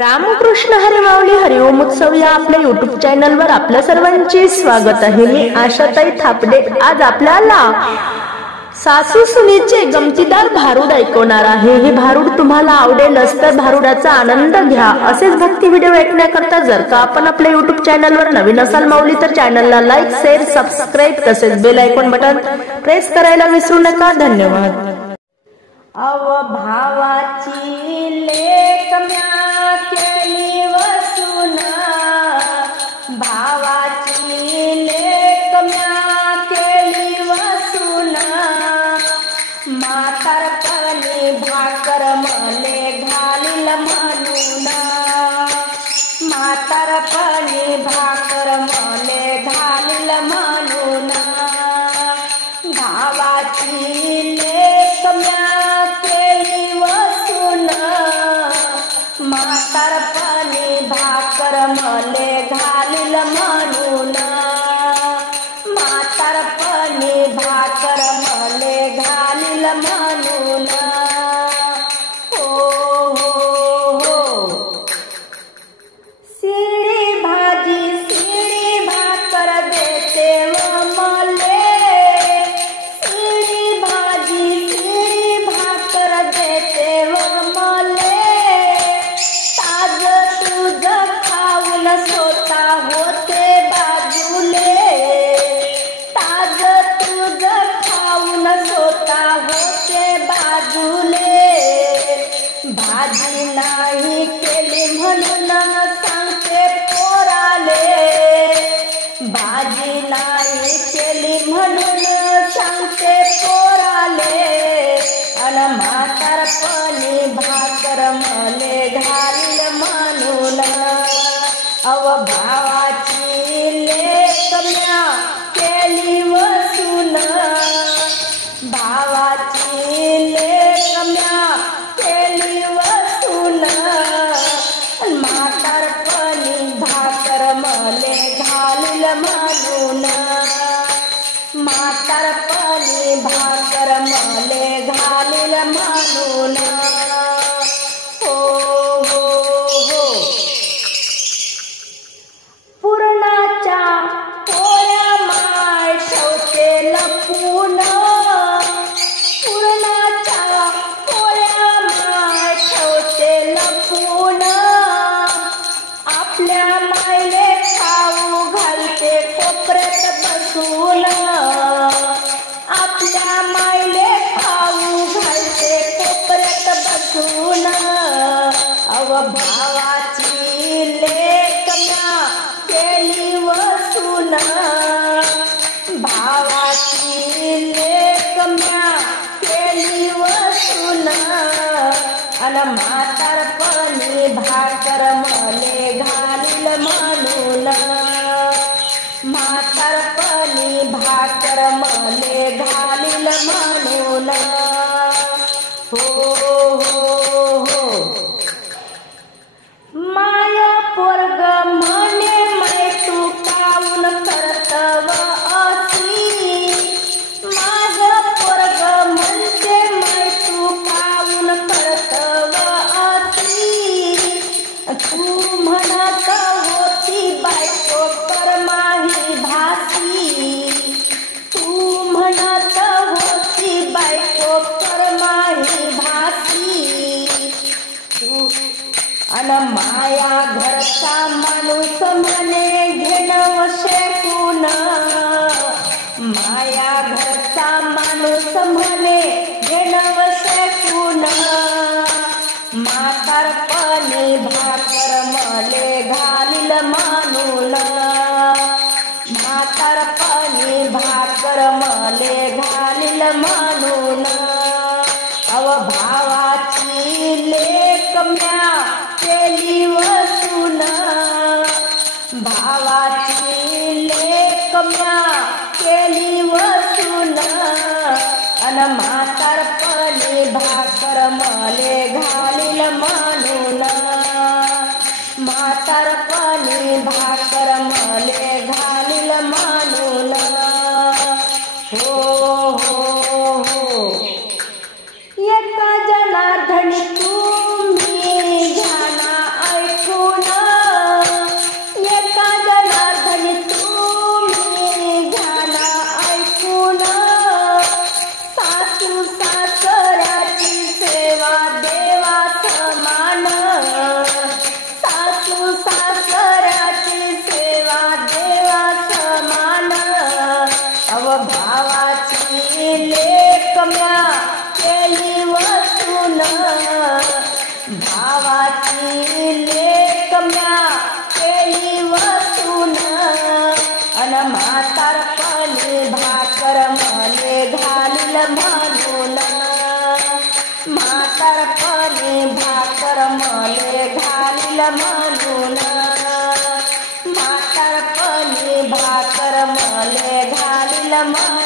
रामकृष्ण हरी माऊली हरिओम उत्सव या आपल्या YouTube चॅनलवर आपल्या सर्वांचे स्वागत आहे। मी आशाताई थापडे आज आपल्याला सासू सुनेचे गमतीदार भारूड ऐकवणार आहे। हे भारूड तुम्हाला आवडेलच तर भारूडाचा आनंद घ्या। असेच भक्ती व्हिडिओ ऐकण्याकरता जर का आपण आपल्या YouTube चॅनलवर नवीन असाल माऊली तर चॅनलला लाईक शेअर सबस्क्राइब तसेच बेल आयकॉन बटन प्रेस करायला विसरू नका। धन्यवाद। अव भावाची लेक म्या केली वसुना, भावाची लेक म्या केली वसुना, म्हातारपणी भाकर मले घालील म्हणून, म्हातारपणी भाकर मले घालील म्हणून, भावाची लेक म्या म्हातारपणी भाकर मले घालील म्हणून, म्हातारपणी भाकर मले घालील म्हणून। हो हो हो शिळी भाकर देते व मले, शिळी भाकर देते व मले, स्वतः होते बाजूले, ताज तुझ खाऊन स्वतः होते बाजूले, भाजी नाही केली म्हणून सांगते पोराले, भाजी नाही केली म्हणून सांगते पोराले, अन म्हातारपणी भाकर मले घालील म्हणून, अव भावाची लेक म्या केली वसुना, भावाची लेक म्या केली वसुना, म्हातारपणी भाकर मले घालील म्हणून, म्हातारपणी भाकर मले घालील म्हणून। पुरणाच्या पोळ्या माय ठेवते लपून, पुरणाच्या पोळ्या माय ठेवते लपून, आपल्या मायले खाऊ घालते कोपऱ्यात बसून, आपल्या मायले खाऊ घालते कोपऱ्यात बसून, अव भावाची लेक म्या केली वसुना, भावाची लेक म्या केली वसुना, अन म्हातारपणी भाकर मले घालील म्हणून, म्हातारपणी भाकर मले घालील म्हणून। हो हो हो माया पोरग म्हणे मै तू काऊन करतव असी, माझ पोरग म्हणते मै तू काऊन करतव असी, तू म्हणत होती बायको कर माही भासी, तू म्हणत होती बायको कर माही भासी, तू अन माया घरचा माणूस म्हणे घेणं शेकून, माया घरचा माणूस म्हणे घेणं शेकून, म्हातारपणी भाकर मले घालील म्हणून, म्हातारपणी भाकर मले घालील म्हणून, अव भावाची लेक म्या केली वसुना, भावाची लेक म्या केली वसुना, अन म्हातारपणी भाकर मले घालील म्हणून, म्हातारपणी भाकर मले घालील म्हणून। हो हो हो एका जनार्दनी तुम्ही घ्या ना ऐक म्हातारपणी भाकर मले घालील म्हणून, म्हातारपणी भाकर मले घालील म्हणून.